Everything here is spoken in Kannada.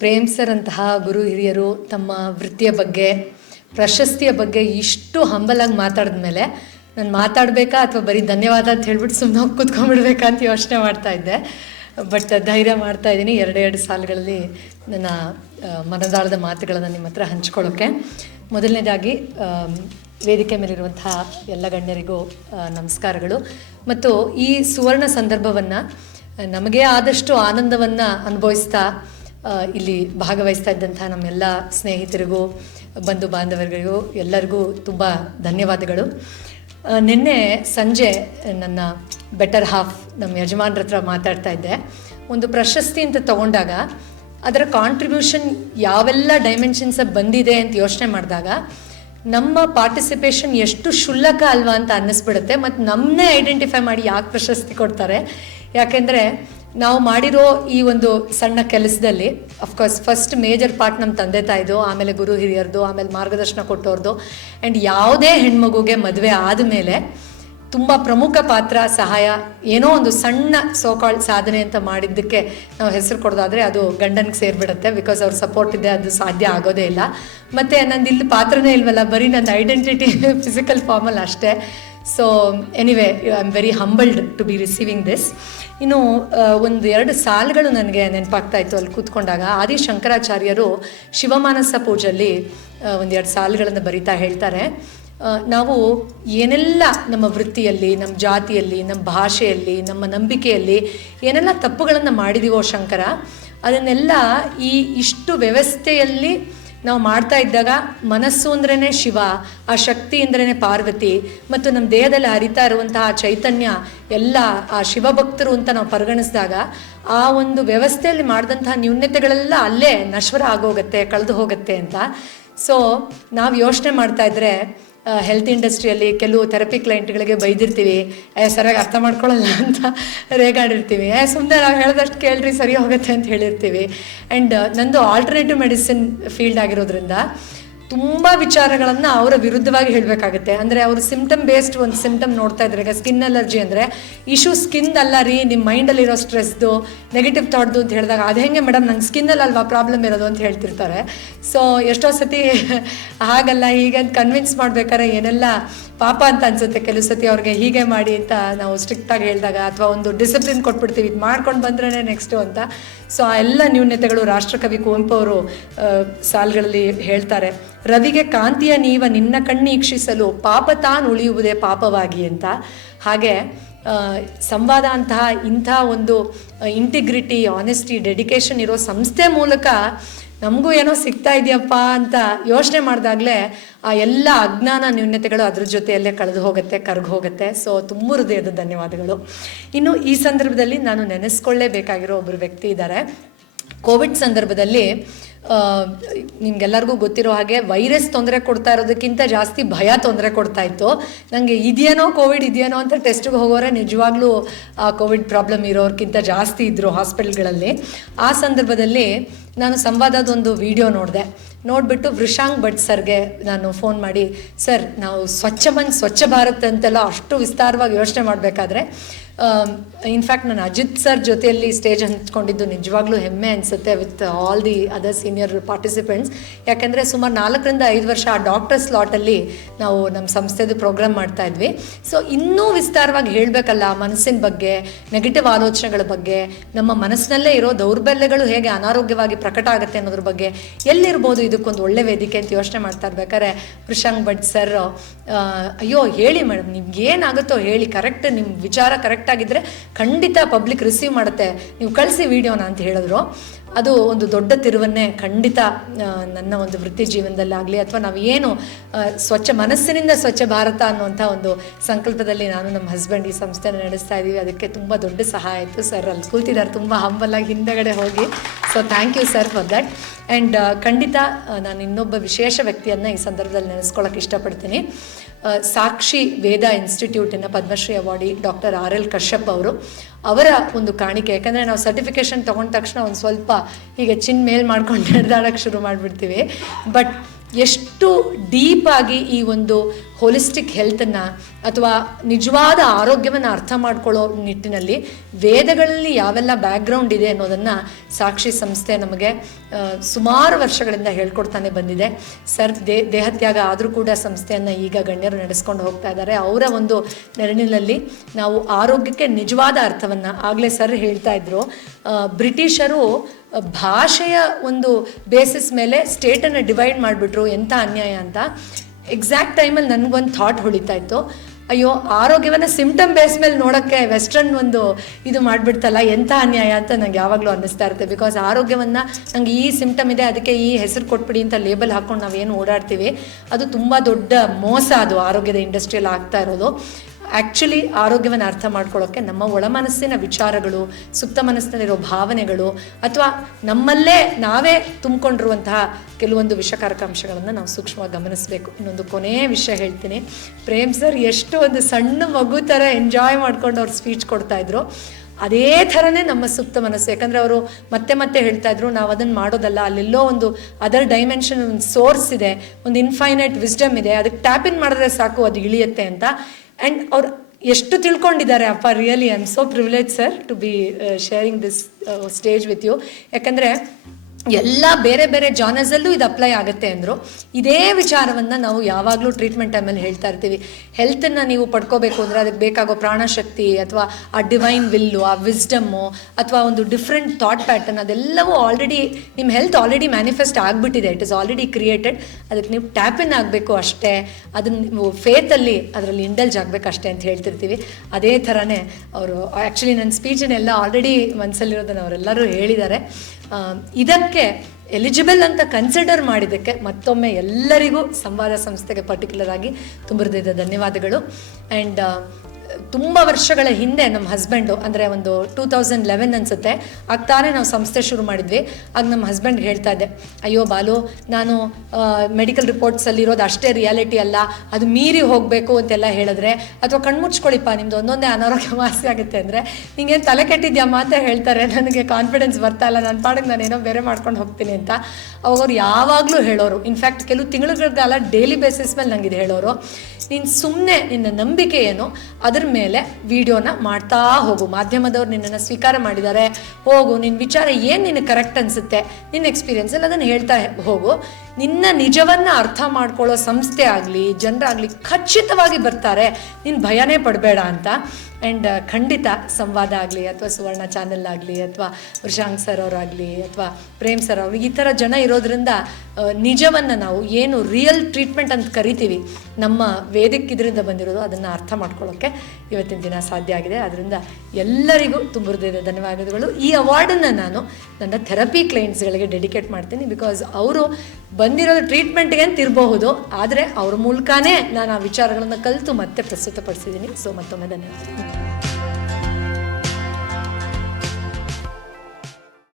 ಪ್ರೇಮ್ ಸರ್ ಅಂತಹ ಗುರು ಹಿರಿಯರು ತಮ್ಮ ವೃತ್ತಿಯ ಬಗ್ಗೆ, ಪ್ರಶಸ್ತಿಯ ಬಗ್ಗೆ ಇಷ್ಟು ಹಂಬಲಾಗಿ ಮಾತಾಡಿದ ಮೇಲೆ ನಾನು ಮಾತಾಡಬೇಕಾ ಅಥವಾ ಬರೀ ಧನ್ಯವಾದ ಅಂತ ಹೇಳ್ಬಿಟ್ಟು ಸುಮ್ಮನೆ ಕೂತ್ಕೊಂಡ್ಬಿಡ್ಬೇಕಾ ಅಂತ ಯೋಚನೆ ಮಾಡ್ತಾ ಇದ್ದೆ. ಬಟ್ ಧೈರ್ಯ ಮಾಡ್ತಾ ಇದ್ದೀನಿ ಎರಡೆರಡು ಸಾಲುಗಳಲ್ಲಿ ನನ್ನ ಮನದಾಳದ ಮಾತುಗಳನ್ನು ನಿಮ್ಮ ಹತ್ರ ಹಂಚ್ಕೊಳ್ಳೋಕ್ಕೆ ಮೊದಲನೇದಾಗಿ ವೇದಿಕೆ ಮೇಲಿರುವಂತಹ ಎಲ್ಲ ಗಣ್ಯರಿಗೂ ನಮಸ್ಕಾರಗಳು. ಮತ್ತು ಈ ಸುವರ್ಣ ಸಂದರ್ಭವನ್ನು, ನಮಗೆ ಆದಷ್ಟು ಆನಂದವನ್ನು ಅನುಭವಿಸ್ತಾ ಇಲ್ಲಿ ಭಾಗವಹಿಸ್ತಾ ಇದ್ದಂಥ ನಮ್ಮೆಲ್ಲ ಸ್ನೇಹಿತರಿಗೂ, ಬಂಧು ಬಾಂಧವರಿಗೂ, ಎಲ್ಲರಿಗೂ ತುಂಬ ಧನ್ಯವಾದಗಳು. ನಿನ್ನೆ ಸಂಜೆ ನನ್ನ ಬೆಟರ್ ಹಾಫ್ ನಮ್ಮ ಯಜಮಾನ್ರ ಹತ್ರ ಮಾತಾಡ್ತಾ ಇದ್ದೆ. ಒಂದು ಪ್ರಶಸ್ತಿ ಅಂತ ತಗೊಂಡಾಗ ಅದರ ಕಾಂಟ್ರಿಬ್ಯೂಷನ್ ಯಾವೆಲ್ಲ ಡೈಮೆನ್ಷನ್ಸ್ ಬಂದಿದೆ ಅಂತ ಯೋಚನೆ ಮಾಡಿದಾಗ ನಮ್ಮ ಪಾರ್ಟಿಸಿಪೇಷನ್ ಎಷ್ಟು ಶುಲ್ಲಕ ಅಲ್ವಾ ಅಂತ ಅನ್ನಿಸ್ಬಿಡುತ್ತೆ. ಮತ್ತು ನಮ್ಮನ್ನೇ ಐಡೆಂಟಿಫೈ ಮಾಡಿ ಯಾಕೆ ಪ್ರಶಸ್ತಿ ಕೊಡ್ತಾರೆ? ಯಾಕೆಂದರೆ ನಾವು ಮಾಡಿರೋ ಈ ಒಂದು ಸಣ್ಣ ಕೆಲಸದಲ್ಲಿ ಅಫ್ಕೋರ್ಸ್ ಫಸ್ಟ್ ಮೇಜರ್ ಪಾರ್ಟ್ ನಮ್ಮ ತಂದೆ ತಾಯಿದು, ಆಮೇಲೆ ಗುರು ಹಿರಿಯರ್ದು, ಆಮೇಲೆ ಮಾರ್ಗದರ್ಶನ ಕೊಟ್ಟವ್ರದ್ದು ಆ್ಯಂಡ್ ಯಾವುದೇ ಹೆಣ್ಮಗುಗೆ ಮದುವೆ ಆದಮೇಲೆ ತುಂಬ ಪ್ರಮುಖ ಪಾತ್ರ, ಸಹಾಯ, ಏನೋ ಒಂದು ಸಣ್ಣ ಸೋಕಾಳ್ ಸಾಧನೆ ಅಂತ ಮಾಡಿದ್ದಕ್ಕೆ ನಾವು ಹೆಸರು ಕೊಡೋದಾದರೆ ಅದು ಗಂಡನಿಗೆ ಸೇರಿಬಿಡುತ್ತೆ ಬಿಕಾಸ್ ಅವ್ರ ಸಪೋರ್ಟ್ ಇದೆ, ಅದು ಸಾಧ್ಯ ಆಗೋದೇ ಇಲ್ಲ. ಮತ್ತು ನಂದು ಇಲ್ಲಿ ಪಾತ್ರನೇ ಇಲ್ವಲ್ಲ, ಬರೀ ನನ್ನ ಐಡೆಂಟಿಟಿ ಫಿಸಿಕಲ್ ಫಾರ್ಮಲ್ಲಿ ಅಷ್ಟೇ. So anyway I am very humbled to be receiving this ಇನ್ನು ಒಂದು ಎರಡು ಸಾಲುಗಳು ನನಗೆ ನೆನಪಾಗ್ತಾ ಇತ್ತು ಅಲ್ಲಿ ಕೂತ್ಕೊಂಡಾಗ. ಆದಿ ಶಂಕರಾಚಾರ್ಯರು ಶಿವಮಾನಸ ಪೂಜಲ್ಲಿ ಒಂದೆರಡು ಸಾಲುಗಳನ್ನು ಬರಿತಾ ಹೇಳ್ತಾರೆ. ನಾವು ಏನೆಲ್ಲ ನಮ್ಮ ವೃತ್ತಿಯಲ್ಲಿ, ನಮ್ಮ ಜಾತಿಯಲ್ಲಿ, ನಮ್ಮ ಭಾಷೆಯಲ್ಲಿ, ನಮ್ಮ ನಂಬಿಕೆಯಲ್ಲಿ ಏನೆಲ್ಲ ತಪ್ಪುಗಳನ್ನು ಮಾಡಿದೀವೋ ಶಂಕರ, ಅದನ್ನೆಲ್ಲ ಈ ಇಷ್ಟು ವ್ಯವಸ್ಥೆಯಲ್ಲಿ ನಾವು ಮಾಡ್ತಾ ಇದ್ದಾಗ ಮನಸ್ಸು ಅಂದ್ರೇ ಶಿವ, ಆ ಶಕ್ತಿ ಅಂದ್ರೇ ಪಾರ್ವತಿ ಮತ್ತು ನಮ್ಮ ದೇಹದಲ್ಲಿ ಅರಿತಾ ಇರುವಂತಹ ಚೈತನ್ಯ, ಎಲ್ಲ ಆ ಶಿವಭಕ್ತರು ಅಂತ ನಾವು ಪರಿಗಣಿಸಿದಾಗ ಆ ಒಂದು ವ್ಯವಸ್ಥೆಯಲ್ಲಿ ಮಾಡಿದಂತಹ ನ್ಯೂನ್ಯತೆಗಳೆಲ್ಲ ಅಲ್ಲೇ ನಶ್ವರ ಆಗೋಗುತ್ತೆ, ಕಳೆದು ಹೋಗುತ್ತೆ ಅಂತ. ಸೊ ನಾವು ಯೋಚನೆ ಮಾಡ್ತಾ ಇದ್ರೆ ಹೆಲ್ತ್ ಇಂಡಸ್ಟ್ರಿಯಲ್ಲಿ ಕೆಲವು ಥೆರಪಿ ಕ್ಲೈಂಟ್ಗಳಿಗೆ ಬೈದಿರ್ತೀವಿ ಸರಿಯಾಗಿ ಅರ್ಥ ಮಾಡ್ಕೊಳ್ಳಲ್ಲ ಅಂತ ರೇಗಾಡಿರ್ತೀವಿ. ಸುಮ್ಮನೆ ನಾವು ಹೇಳ್ದಷ್ಟು ಕೇಳ್ರಿ, ಸರಿ ಹೋಗುತ್ತೆ ಅಂತ ಹೇಳಿರ್ತೀವಿ. ಆ್ಯಂಡ್ ನಂದು ಆಲ್ಟರ್ನೇಟಿವ್ ಮೆಡಿಸಿನ್ ಫೀಲ್ಡ್ ಆಗಿರೋದ್ರಿಂದ ತುಂಬ ವಿಚಾರಗಳನ್ನು ಅವರ ವಿರುದ್ಧವಾಗಿ ಹೇಳಬೇಕಾಗುತ್ತೆ. ಅಂದರೆ ಅವರು ಸಿಮ್ಟಮ್ ಬೇಸ್ಡ್ ಒಂದು ಸಿಮ್ಟಮ್ ನೋಡ್ತಾ ಇದ್ದಾರೆ. ಈಗ ಸ್ಕಿನ್ ಅಲರ್ಜಿ ಅಂದರೆ ಇಶ್ಯೂ ಸ್ಕಿನ್ ಅಲ್ಲ ರೀ ನಿಮ್ಮ ಮೈಂಡಲ್ಲಿರೋ ಸ್ಟ್ರೆಸ್ದು ನೆಗೆಟಿವ್ ಥಾಟ್ದು ಅಂತ ಹೇಳಿದಾಗ ಅದು ಹೆಂಗೆ ಮೇಡಮ್ ನಂಗೆ ಸ್ಕಿನ್ನಲ್ಲಿ ಅಲ್ವಾ ಪ್ರಾಬ್ಲಮ್ ಇರೋದು ಅಂತ ಹೇಳ್ತಿರ್ತಾರೆ. ಸೊ ಎಷ್ಟೋ ಸತಿ ಹಾಗಲ್ಲ ಹೀಗೆ ಅಂತ ಕನ್ವಿನ್ಸ್ ಮಾಡ್ಬೇಕಾದ್ರೆ ಏನೆಲ್ಲ ಪಾಪ ಅಂತ ಅನ್ಸುತ್ತೆ ಕೆಲವು ಸತಿ ಅವ್ರಿಗೆ ಹೀಗೆ ಮಾಡಿ ಅಂತ ನಾವು ಸ್ಟ್ರಿಕ್ಟಾಗಿ ಹೇಳಿದಾಗ ಅಥವಾ ಒಂದು ಡಿಸಿಪ್ಲಿನ್ ಕೊಟ್ಬಿಡ್ತೀವಿ, ಇದು ಮಾಡ್ಕೊಂಡು ಬಂದ್ರೇ ನೆಕ್ಸ್ಟು ಅಂತ. ಸೊ ಆ ಎಲ್ಲ ನ್ಯೂನತೆಗಳು ರಾಷ್ಟ್ರಕವಿ ಕುವೆಂಪು ಅವರು ಸಾಲುಗಳಲ್ಲಿ ಹೇಳ್ತಾರೆ. ರವಿಗೆ ಕಾಂತಿಯ ನೀವ ನಿನ್ನ ಕಣ್ಣೀಕ್ಷಿಸಲು ಪಾಪ ತಾನು ಉಳಿಯುವುದೇ ಪಾಪವಾಗಿ ಅಂತ. ಹಾಗೆ ಸಂವಾದ ಅಂತಹ ಇಂಥ ಒಂದು ಇಂಟಿಗ್ರಿಟಿ ಆನೆಸ್ಟಿ ಡೆಡಿಕೇಶನ್ ಇರೋ ಸಂಸ್ಥೆ ಮೂಲಕ ನಮಗೂ ಏನೋ ಸಿಗ್ತಾ ಇದೆಯಪ್ಪ ಅಂತ ಯೋಚನೆ ಮಾಡಿದಾಗಲೇ ಆ ಎಲ್ಲ ಅಜ್ಞಾನ ನ್ಯೂನ್ಯತೆಗಳು ಅದ್ರ ಜೊತೆಯಲ್ಲೇ ಕಳೆದು ಹೋಗುತ್ತೆ, ಕರ್ಗು ಹೋಗುತ್ತೆ. ಸೊ ತುಂಬ ಹೃದಯದ ಧನ್ಯವಾದಗಳು. ಇನ್ನು ಈ ಸಂದರ್ಭದಲ್ಲಿ ನಾನು ನೆನೆಸ್ಕೊಳ್ಳೇಬೇಕಾಗಿರೋ ಒಬ್ಬರು ವ್ಯಕ್ತಿ ಇದ್ದಾರೆ. ಕೋವಿಡ್ ಸಂದರ್ಭದಲ್ಲಿ ನಿಮ್ಗೆಲ್ಲರಿಗೂ ಗೊತ್ತಿರೋ ಹಾಗೆ ವೈರಸ್ ತೊಂದರೆ ಕೊಡ್ತಾ ಇರೋದಕ್ಕಿಂತ ಜಾಸ್ತಿ ಭಯ ತೊಂದರೆ ಕೊಡ್ತಾ ಇತ್ತು. ನನಗೆ ಇದೆಯೇನೋ ಕೋವಿಡ್ ಇದೆಯೇನೋ ಅಂತ ಟೆಸ್ಟ್ಗೆ ಹೋಗೋರೆ ನಿಜವಾಗ್ಲೂ ಕೋವಿಡ್ ಪ್ರಾಬ್ಲಮ್ ಇರೋರ್ಕಿಂತ ಜಾಸ್ತಿ ಇದ್ದರು ಹಾಸ್ಪಿಟಲ್ಗಳಲ್ಲಿ ಆ ಸಂದರ್ಭದಲ್ಲಿ ನಾನು ಸಂವಾದದ ಒಂದು ವಿಡಿಯೋ ನೋಡಿದೆ. ನೋಡಿಬಿಟ್ಟು ವೃಷಾಂಗ್ ಭಟ್ ಸರ್ಗೆ ನಾನು ಫೋನ್ ಮಾಡಿ, ಸರ್, ನಾವು ಸ್ವಚ್ಛ ಮನ್, ಸ್ವಚ್ಛ ಭಾರತ್ ಅಂತೆಲ್ಲ ಅಷ್ಟು ವಿಸ್ತಾರವಾಗಿ ಯೋಚನೆ ಮಾಡಬೇಕಾದ್ರೆ ಇನ್ಫ್ಯಾಕ್ಟ್ ನಾನು ಅಜಿತ್ ಸರ್ ಜೊತೆಯಲ್ಲಿ ಸ್ಟೇಜ್ ಹಂಚ್ಕೊಂಡಿದ್ದು. ನಿಜವಾಗ್ಲೂ ಹೆಮ್ಮೆ ಅನಿಸುತ್ತೆ with all the other senior participants ಯಾಕೆಂದರೆ ಸುಮಾರು ನಾಲ್ಕರಿಂದ ಐದು ವರ್ಷ ಆ ಡಾಕ್ಟರ್ ಸ್ಲಾಟಲ್ಲಿ ನಾವು ನಮ್ಮ ಸಂಸ್ಥೆದು ಪ್ರೋಗ್ರಾಮ್ ಮಾಡ್ತಾ ಇದ್ವಿ. ಸೊ ಇನ್ನೂ ವಿಸ್ತಾರವಾಗಿ ಹೇಳಬೇಕಲ್ಲ ಮನಸ್ಸಿನ ಬಗ್ಗೆ ನೆಗೆಟಿವ್ ಆಲೋಚನೆಗಳ ಬಗ್ಗೆ, ನಮ್ಮ ಮನಸ್ಸಿನಲ್ಲೇ ಇರೋ ದೌರ್ಬಲ್ಯಗಳು ಹೇಗೆ ಅನಾರೋಗ್ಯವಾಗಿ ಪ್ರಕಟ ಆಗುತ್ತೆ ಅನ್ನೋದ್ರ ಬಗ್ಗೆ ಎಲ್ಲಿರ್ಬೋದು ಇದಕ್ಕೊಂದು ಒಳ್ಳೆ ವೇದಿಕೆ ಅಂತ ಯೋಚನೆ ಮಾಡ್ತಾ ಇರ್ಬೇಕಾದ್ರೆ ಕೃಷಾಂಗ್ ಭಟ್ ಸರ್ ಅಯ್ಯೋ ಹೇಳಿ ಮೇಡಮ್ ನಿಮ್ಗೆ ಏನಾಗುತ್ತೋ ಹೇಳಿ ಕರೆಕ್ಟ್ ನಿಮ್ಮ ವಿಚಾರ ಕರೆಕ್ಟ್ ಆಗಿದ್ರೆ ಖಂಡಿತ ಪಬ್ಲಿಕ್ ರಿಸೀವ್ ಮಾಡುತ್ತೆ. ನೀವು ಕಳಿಸಿ ವಿಡಿಯೋನ ಅಂತ ಹೇಳಿದ್ರು. ಅದು ಒಂದು ದೊಡ್ಡ ತಿರುವನ್ನೇ ಖಂಡಿತ ನನ್ನ ಒಂದು ವೃತ್ತಿ ಜೀವನದಲ್ಲಾಗಲಿ ಅಥವಾ ನಾವು ಏನು ಸ್ವಚ್ಛ ಮನಸ್ಸಿನಿಂದ ಸ್ವಚ್ಛ ಭಾರತ ಅನ್ನುವಂಥ ಒಂದು ಸಂಕಲ್ಪದಲ್ಲಿ ನಾನು ನಮ್ಮ ಹಸ್ಬೆಂಡ್ ಈ ಸಂಸ್ಥೆನ ನಡೆಸ್ತಾ ಇದ್ದೀವಿ ಅದಕ್ಕೆ ತುಂಬ ದೊಡ್ಡ ಸಹಾಯ ಆಯಿತು. ಸರ್, ಅಲ್ಲಿ ಕೂತಿದ್ದಾರೆ ತುಂಬ ಹಂಬಲಾಗಿ ಹಿಂದಗಡೆ ಹೋಗಿ. So thank you sir for that and ಖಂಡಿತ ನಾನು ಇನ್ನೊಬ್ಬ ವಿಶೇಷ ವ್ಯಕ್ತಿಯನ್ನು ಈ ಸಂದರ್ಭದಲ್ಲಿ ನೆನೆಸ್ಕೊಳ್ಳೋಕೆ ಇಷ್ಟಪಡ್ತೀನಿ. Sakshi Veda ಇನ್ಸ್ಟಿಟ್ಯೂಟಿನ Padmashri awardee doctor R L Kashyap ಅವರು ಅವರ ಒಂದು ಕಾಣಿಕೆ. ಯಾಕಂದರೆ ನಾವು ಸರ್ಟಿಫಿಕೇಷನ್ ತೊಗೊಂಡ ತಕ್ಷಣ ಒಂದು ಸ್ವಲ್ಪ ಹೀಗೆ ಚಿನ್ ಮೇಲ್ ಮಾಡ್ಕೊಂಡು ನಡೆದಾಡೋಕ್ಕೆ ಶುರು ಮಾಡಿಬಿಡ್ತೀವಿ. ಬಟ್ ಎಷ್ಟು ಡೀಪಾಗಿ ಈ ಒಂದು ಹೋಲಿಸ್ಟಿಕ್ ಹೆಲ್ತನ್ನು ಅಥವಾ ನಿಜವಾದ ಆರೋಗ್ಯವನ್ನು ಅರ್ಥ ಮಾಡ್ಕೊಳ್ಳೋ ನಿಟ್ಟಿನಲ್ಲಿ ವೇದಗಳಲ್ಲಿ ಯಾವೆಲ್ಲ ಬ್ಯಾಕ್ಗ್ರೌಂಡ್ ಇದೆ ಅನ್ನೋದನ್ನು ಸಾಕ್ಷಿ ಸಂಸ್ಥೆ ನಮಗೆ ಸುಮಾರು ವರ್ಷಗಳಿಂದ ಹೇಳ್ಕೊಡ್ತಾನೆ ಬಂದಿದೆ. ಸರ್, ದೇ, ದೇಹತ್ಯಾಗ ಆದರೂ ಕೂಡ ಸಂಸ್ಥೆಯನ್ನು ಈಗ ಗಣ್ಯರು ನಡೆಸ್ಕೊಂಡು ಹೋಗ್ತಾ ಇದ್ದಾರೆ. ಅವರ ಒಂದು ನೆರಳಿನಲ್ಲಿ ನಾವು ಆರೋಗ್ಯಕ್ಕೆ ನಿಜವಾದ ಅರ್ಥವನ್ನು ಆಗಲೇ ಸರ್ ಹೇಳ್ತಾ ಇದ್ರು. ಬ್ರಿಟಿಷರು ಭಾಷೆಯ ಒಂದು ಬೇಸಿಸ್ ಮೇಲೆ ಸ್ಟೇಟನ್ನು ಡಿವೈಡ್ ಮಾಡಿಬಿಟ್ರು ಎಂಥ ಅನ್ಯಾಯ ಅಂತ. ಎಕ್ಸಾಕ್ಟ್ ಟೈಮಲ್ಲಿ ನನಗೊಂದು ಥಾಟ್ ಹೊಳಿತಾ ಇತ್ತು ಅಯ್ಯೋ, ಆರೋಗ್ಯವನ್ನು ಸಿಮ್ಟಮ್ ಬೇಸ್ ಮೇಲೆ ನೋಡೋಕ್ಕೆ ವೆಸ್ಟರ್ನ್ ಒಂದು ಇದು ಮಾಡಿಬಿಡ್ತಲ್ಲ, ಎಂಥ ಅನ್ಯಾಯ ಅಂತ ನಂಗೆ ಯಾವಾಗಲೂ ಅನ್ನಿಸ್ತಾ ಇರುತ್ತೆ. ಬಿಕಾಸ್ ಆರೋಗ್ಯವನ್ನು ನಂಗೆ ಈ ಸಿಮ್ಟಮ್ ಇದೆ, ಅದಕ್ಕೆ ಈ ಹೆಸರು ಕೊಟ್ಬಿಡಿ ಅಂತ ಲೇಬಲ್ ಹಾಕ್ಕೊಂಡು ನಾವೇನು ಓಡಾಡ್ತೀವಿ, ಅದು ತುಂಬ ದೊಡ್ಡ ಮೋಸ ಅದು ಆರೋಗ್ಯದ ಇಂಡಸ್ಟ್ರಿಯಲ್ಲಿ ಆಗ್ತಾ ಇರೋದು. ಆ್ಯಕ್ಚುಲಿ ಆರೋಗ್ಯವನ್ನು ಅರ್ಥ ಮಾಡ್ಕೊಳ್ಳೋಕ್ಕೆ ನಮ್ಮ ಒಳ ಮನಸ್ಸಿನ ವಿಚಾರಗಳು, ಸುಪ್ತ ಮನಸ್ಸಿನಲ್ಲಿರೋ ಭಾವನೆಗಳು, ಅಥವಾ ನಮ್ಮಲ್ಲೇ ನಾವೇ ತುಂಬಿಕೊಂಡಿರುವಂತಹ ಕೆಲವೊಂದು ವಿಷಕಾರಕ ಅಂಶಗಳನ್ನು ನಾವು ಸೂಕ್ಷ್ಮವಾಗಿ ಗಮನಿಸಬೇಕು. ಇನ್ನೊಂದು ಕೊನೆಯ ವಿಷಯ ಹೇಳ್ತೀನಿ. ಪ್ರೇಮ್ ಸರ್, ಎಷ್ಟು ಒಂದು ಸಣ್ಣ ಮಗು ಥರ ಎಂಜಾಯ್ ಮಾಡ್ಕೊಂಡು ಅವ್ರು ಸ್ಪೀಚ್ ಕೊಡ್ತಾಯಿದ್ರು ಅದೇ ಥರನೇ ನಮ್ಮ ಸುಪ್ತ ಮನಸ್ಸು. ಯಾಕಂದರೆ ಅವರು ಮತ್ತೆ ಮತ್ತೆ ಹೇಳ್ತಾ ಇದ್ರು, ನಾವು ಅದನ್ನು ಮಾಡೋದಲ್ಲ. ಅಲ್ಲೆಲ್ಲೋ ಒಂದು ಅದರ್ ಡೈಮೆನ್ಷನ್ ಒಂದು ಸೋರ್ಸ್ ಇದೆ. ಒಂದು ಇನ್ಫೈನೈಟ್ ವಿಸ್ಡಮ್ ಇದೆ. ಅದಕ್ಕೆ ಟ್ಯಾಪ್ ಇನ್ ಮಾಡಿದ್ರೆ ಸಾಕು, ಅದು ಇಳಿಯುತ್ತೆ ಅಂತ. ಆ್ಯಂಡ್ ಅವ್ರು ಎಷ್ಟು ತಿಳ್ಕೊಂಡಿದ್ದಾರೆ, ಅಪ್ಪ really I am so privilege sir to be sharing this stage with you ಯಾಕಂದರೆ ಎಲ್ಲ ಬೇರೆ ಬೇರೆ ಜಾನರ್ಸಲ್ಲೂ ಇದು ಅಪ್ಲೈ ಆಗುತ್ತೆ ಅಂದರು. ಇದೇ ವಿಚಾರವನ್ನು ನಾವು ಯಾವಾಗಲೂ ಟ್ರೀಟ್ಮೆಂಟ್ ಟೈಮಲ್ಲಿ ಹೇಳ್ತಾ ಇರ್ತೀವಿ. ಹೆಲ್ತನ್ನು ನೀವು ಪಡ್ಕೋಬೇಕು ಅಂದರೆ ಅದಕ್ಕೆ ಬೇಕಾಗೋ ಪ್ರಾಣಶಕ್ತಿ ಅಥವಾ ಆ ಡಿವೈನ್ ವಿಲ್ಲು ಆ ವಿಸ್ಡಮ್ಮು ಅಥವಾ ಒಂದು ಡಿಫ್ರೆಂಟ್ ಥಾಟ್ ಪ್ಯಾಟರ್ನ್ ಅದೆಲ್ಲವೂ ಆಲ್ರೆಡಿ ನಿಮ್ಮ ಹೆಲ್ತ್ ಆಲ್ರೆಡಿ ಮ್ಯಾನಿಫೆಸ್ಟ್ ಆಗಿಬಿಟ್ಟಿದೆ. ಇಟ್ ಇಸ್ ಆಲ್ರೆಡಿ ಕ್ರಿಯೇಟೆಡ್ ಅದಕ್ಕೆ ನೀವು ಟ್ಯಾಪ್ ಇನ್ ಆಗಬೇಕು ಅಷ್ಟೇ. ಅದನ್ನು ನೀವು ಫೇತಲ್ಲಿ ಅದರಲ್ಲಿ ಇಂಡಲ್ಜ್ ಆಗಬೇಕು ಅಷ್ಟೇ ಅಂತ ಹೇಳ್ತಿರ್ತೀವಿ. ಅದೇ ಥರನೇ ಅವರು ಆ್ಯಕ್ಚುಲಿ ನನ್ನ ಸ್ಪೀಚನ್ನೆಲ್ಲ ಆಲ್ರೆಡಿ ಮನಸ್ಸಲ್ಲಿರೋದನ್ನು ಅವರೆಲ್ಲರೂ ಹೇಳಿದ್ದಾರೆ. ಇದಕ್ಕೆ ಎಲಿಜಿಬಲ್ ಅಂತ ಕನ್ಸಿಡರ್ ಮಾಡಿದ್ದಕ್ಕೆ ಮತ್ತೊಮ್ಮೆ ಎಲ್ಲರಿಗೂ ಸಂವಾದ ಸಂಸ್ಥೆಗೆ ಪರ್ಟಿಕ್ಯುಲರ್ ಆಗಿ ತುಂಬ ಹೃದಯದ ಧನ್ಯವಾದಗಳು. ಆ್ಯಂಡ್ ತುಂಬ ವರ್ಷಗಳ ಹಿಂದೆ ನಮ್ಮ ಹಸ್ಬೆಂಡು, ಅಂದರೆ ಒಂದು ಟೂ ತೌಸಂಡ್ ಲೆವೆನ್ ಅನಿಸುತ್ತೆ ತಾನೇ ನಾವು ಸಂಸ್ಥೆ ಶುರು ಮಾಡಿದ್ವಿ. ಆಗ ನಮ್ಮ ಹಸ್ಬೆಂಡ್ ಹೇಳ್ತಾ ಇದ್ದೆ, ಅಯ್ಯೋ ಬಾಲು, ನಾನು ಮೆಡಿಕಲ್ ರಿಪೋರ್ಟ್ಸಲ್ಲಿರೋದು ಅಷ್ಟೇ ರಿಯಾಲಿಟಿ ಅಲ್ಲ, ಅದು ಮೀರಿ ಹೋಗಬೇಕು ಅಂತೆಲ್ಲ ಹೇಳಿದ್ರೆ, ಅಥವಾ ಕಣ್ಮುಚ್ಕೊಳ್ಳಿಪ್ಪ ನಿಮ್ಮದು ಒಂದೊಂದೇ ಅನಾರೋಗ್ಯ ವಾಸಿ ಆಗುತ್ತೆ ಅಂದರೆ, ನಿಂಗೇನು ತಲೆ ಕೆಟ್ಟಿದ್ಯಾ ಅಂತ ಹೇಳ್ತಾರೆ, ನನಗೆ ಕಾನ್ಫಿಡೆನ್ಸ್ ಬರ್ತಾ ಇಲ್ಲ ನನ್ನ ಪಾಡಿಗೆ ನಾನು ಏನೋ ಬೇರೆ ಮಾಡ್ಕೊಂಡು ಹೋಗ್ತೀನಿ ಅಂತ. ಅವಾಗ ಅವ್ರು ಯಾವಾಗಲೂ ಹೇಳೋರು. ಇನ್ಫ್ಯಾಕ್ಟ್ ಕೆಲವು ತಿಂಗಳುಗಳ ಕಾಲ ಡೈಲಿ ಬೇಸಿಸ್ ಮೇಲೆ ನಂಗೆ ಇದು ಹೇಳೋರು. ನೀನು ಸುಮ್ಮನೆ ನಿನ್ನ ನಂಬಿಕೆ ಏನು ಮೇಲೆ ವಿಡಿಯೋನ ಮಾಡ್ತಾ ಹೋಗು. ಮಾಧ್ಯಮದವ್ರು ನಿನ್ನನ್ನು ಸ್ವೀಕಾರ ಮಾಡಿದ್ದಾರೆ. ಹೋಗು. ನಿನ್ನ ವಿಚಾರ ಏನು ನಿನಗೆ ಕರೆಕ್ಟ್ ಅನಿಸುತ್ತೆ ನಿನ್ನ ಎಕ್ಸ್ಪೀರಿಯನ್ಸಲ್ಲಿ ಅದನ್ನು ಹೇಳ್ತಾ ಹೋಗು. ನಿನ್ನ ನಿಜವನ್ನು ಅರ್ಥ ಮಾಡ್ಕೊಳ್ಳೋ ಸಂಸ್ಥೆ ಆಗಲಿ ಜನರಾಗಲಿ ಖಚಿತವಾಗಿ ಬರ್ತಾರೆ. ನೀನು ಭಯನೇ ಪಡಬೇಡ ಅಂತ. ಆ್ಯಂಡ್ ಖಂಡಿತ ಸಂವಾದ ಆಗಲಿ ಅಥವಾ ಸುವರ್ಣ ಚಾನೆಲ್ ಆಗಲಿ ಅಥವಾ ವೃಷಾಂಗ್ ಸರ್ ಅವರಾಗಲಿ ಅಥವಾ ಪ್ರೇಮ್ ಸರ್ ಅವರು ಈ ಥರ ಜನ ಇರೋದ್ರಿಂದ ಆ, ನಿಜವನ್ನು ನಾವು ಏನು ರಿಯಲ್ ಟ್ರೀಟ್ಮೆಂಟ್ ಅಂತ ಕರಿತೀವಿ ನಮ್ಮ ವೇದಿಕೆ ಇದರಿಂದ ಬಂದಿರೋದು ಅದನ್ನು ಅರ್ಥ ಮಾಡ್ಕೊಳ್ಳೋಕ್ಕೆ ಇವತ್ತಿನ ದಿನ ಸಾಧ್ಯ ಆಗಿದೆ. ಅದರಿಂದ ಎಲ್ಲರಿಗೂ ತುಂಬ ಹೃದಯದ ಧನ್ಯವಾದಗಳು. ಈ ಅವಾರ್ಡನ್ನು ನಾನು ನನ್ನ ಥೆರಪಿ ಕ್ಲೈಂಟ್ಸ್ಗಳಿಗೆ ಡೆಡಿಕೇಟ್ ಮಾಡ್ತೀನಿ ಬಿಕಾಸ್ ಅವರು ಬಂದಿರೋದು ಟ್ರೀಟ್ಮೆಂಟ್ಗೆ ಅಂತ ಇರಬಹುದು, ಆದರೆ ಅವ್ರ ಮೂಲಕನೇ ನಾನು ಆ ವಿಚಾರಗಳನ್ನು ಕಲಿತು ಮತ್ತೆ ಪ್ರಸ್ತುತಪಡಿಸಿದ್ದೀನಿ ಸೊ ಮತ್ತೊಮ್ಮೆ ಧನ್ಯವಾದ